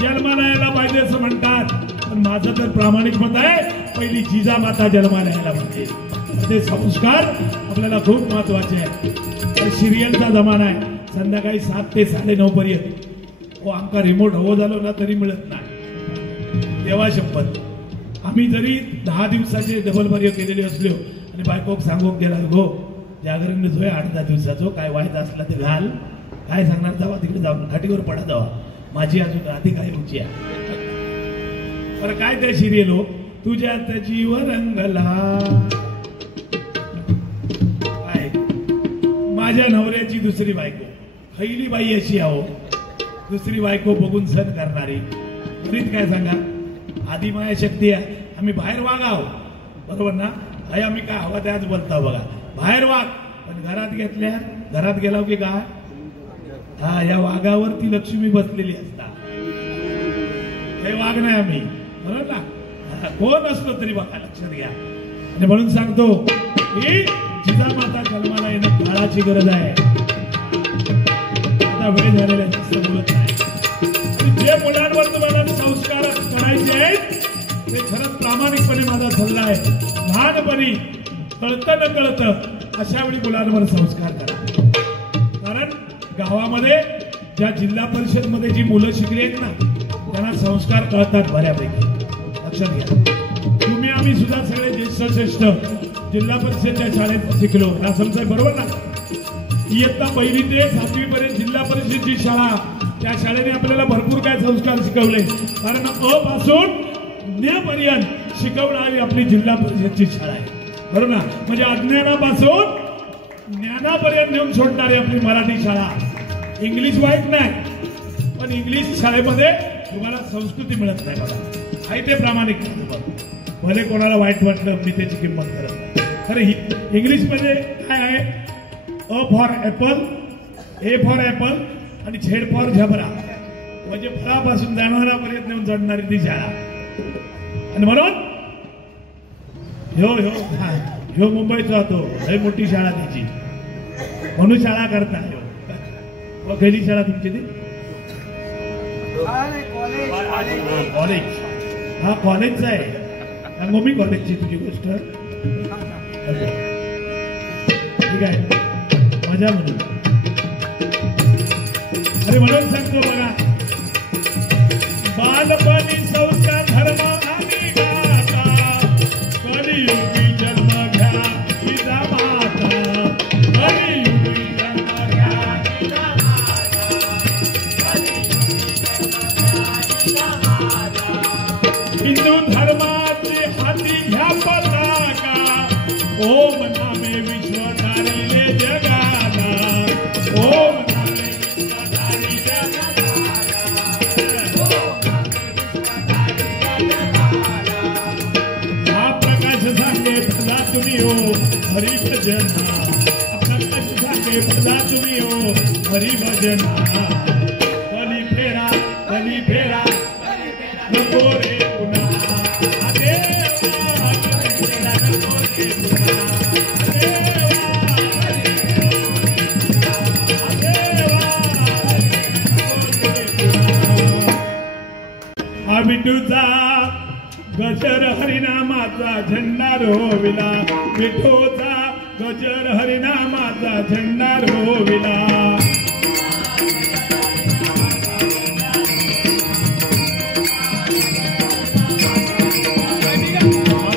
जन्माला यायला पाहिजे असं म्हणतात, पण माझं तर प्रामाणिक मत आहे पहिली जिजामाता जन्माला यायला पाहिजे. ते संस्कार आपल्याला खूप महत्वाचे आहे. सिरियलचा जमाना आहे, संध्याकाळी 7 ते 9:30 पर्यंत. हो, आमका रिमोट हवं झालो ना तरी मिळत नाही. देवा शपथ, आम्ही जरी 10 दिवसाचे डबल पर्य केलेले असलो आणि बायकोक सांगूक गेला गो जागरण झोय 8-10 दिवसाचो, काय वाईट असला ते घाल, काय सांगणार, जावा तिकडे जाऊन खाटीवर पडा जावा, माझी अजून आधी काय रुची आहे. पर काय ते सिरियल हो, तुझ्यात जीव रंगला. काय माझ्या नवऱ्याची दुसरी बायको, खैली बाई अशी आहो, दुसरी बायको बघून सण करणारी. तरीच काय सांगा, आधी माया शक्ती आहे, आम्ही बाहेर वागाव, बरोबर ना? आई आम्ही काय हवा त्याच बोलता बघा, बाहेर वाग, पण घरात घेतल्या, घरात गेला की काय, हा या वाघावर ती लक्ष्मी बसलेली असता. हे वाघ नाही आम्ही, बरोबर ना? कोण असलो तरी बघा, लक्षात घ्या. आणि म्हणून सांगतो की जिजामाता जन्माला येणं काळाची गरज आहे. आता वेळ झालेला आहे, जास्त बोलत नाही. जे मुलांवर तुम्हाला संस्कार करायचे आहेत ते खरंच प्रामाणिकपणे माझा सल्ला आहे. लहानपणी कळतं न कळतं अशा वेळी मुलांवर संस्कार करा. कारण गावामध्ये ज्या जिल्हा परिषद मध्ये जी मुलं शिकली आहेत ना, त्यांना संस्कार कळतात बऱ्यापैकी, लक्षात घ्या. तुम्ही आम्ही सुद्धा सगळे ज्येष्ठ जिल्हा परिषदच्या शाळेत शिकलो. रासमसाहेब बरोबर ना. इयत्ता 1ली ते 7वी पर्यंत जिल्हा परिषदची शाळा, त्या शाळेने आपल्याला भरपूर काय संस्कार शिकवले. कारण अ पासून ज्ञ पर्यंत शिकवणारी आपली जिल्हा परिषदची शाळा आहे. बरोबर ना. म्हणजे अज्ञानापासून ज्ञानापर्यंत नेऊन सोडणारी आपली मराठी शाळा. इंग्लिश वाईट नाही, पण इंग्लिश शाळेमध्ये तुम्हाला संस्कृती मिळत नाही. बघा आहे ते प्रामाणिक. भले कोणाला वाईट वाटलं मी त्याची किंमत करत नाही. खरं इंग्लिश मध्ये काय आहे? A for apple, A for apple आणि झेड फॉर झबरा. म्हणजे फळापासून जनावरापर्यंत नेऊन चढणारी ती शाळा. आणि म्हणून ह्यो मुंबईचा होतो, लय मोठी शाळा त्याची, म्हणून शाळा करता. पहिली शाळा तुमची ती कॉलेज. हा कॉलेजचा आहे. सांगू मी कॉलेजची तुझी गोष्ट. ठीक आहे, मजा म्हणून. अरे म्हणून सांगतो बघा, बालपणी संस्कार धर्म आणि गाथा, कलियुगी जन्म घ्या पिता माता, कलियुगी जन्म घ्या पिता माता, हिंदू धर्माची हाती घ्या पताका, ओम नामे विश्व तारिले जगाला, ओम नामे विश्व तारिले जगाला, हा प्रकाश सांगे भला तुम्ही हो हरी भजना, प्रकाश सांगे भला तुम्ही हो हरी भजना. कली फेरा नको रे पुन्हा, विठूचा गजर हरिनामाचा झेंडा रोविला, विठूचा गजर हरिनामाचा झेंडा रोविला.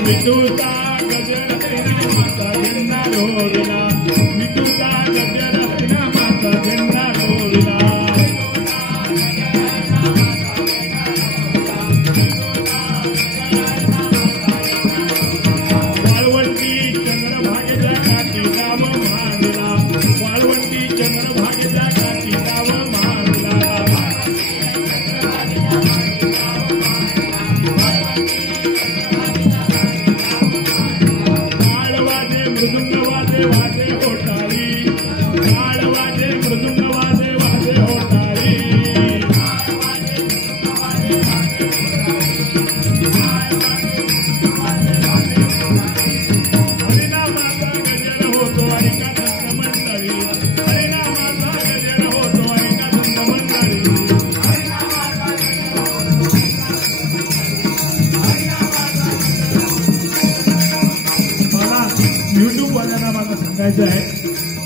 विठूचा गजर हरिनामाचा झेंडा रोविला, विठूचा गजर हरिनामाचा झेंडा रोविला.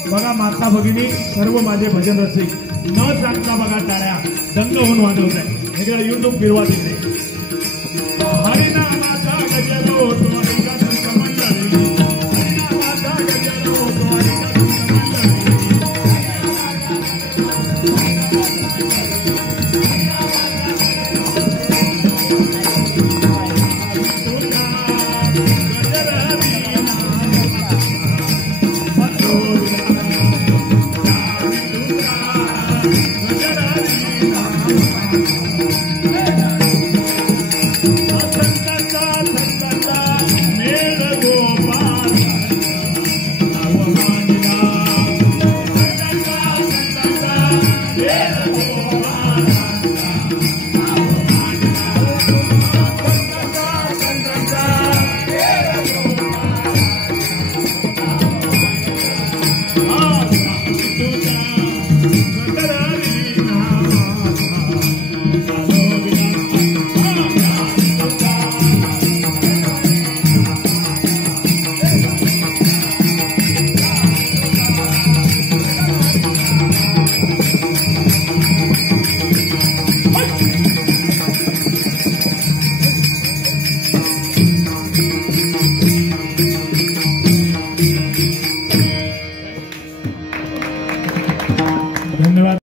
बघा माता भगिनी सर्व माझे भजन रसिक न सांगता बघा टाळ्या दंग होऊन वाजवत आहे. हे युट्यूब फिरवा तिथे. हरिनामाचा गजर होतो ऐका संत मंडळी, हरिनामाचा गजर होतो ऐका संत मंडळी. धन्यवाद.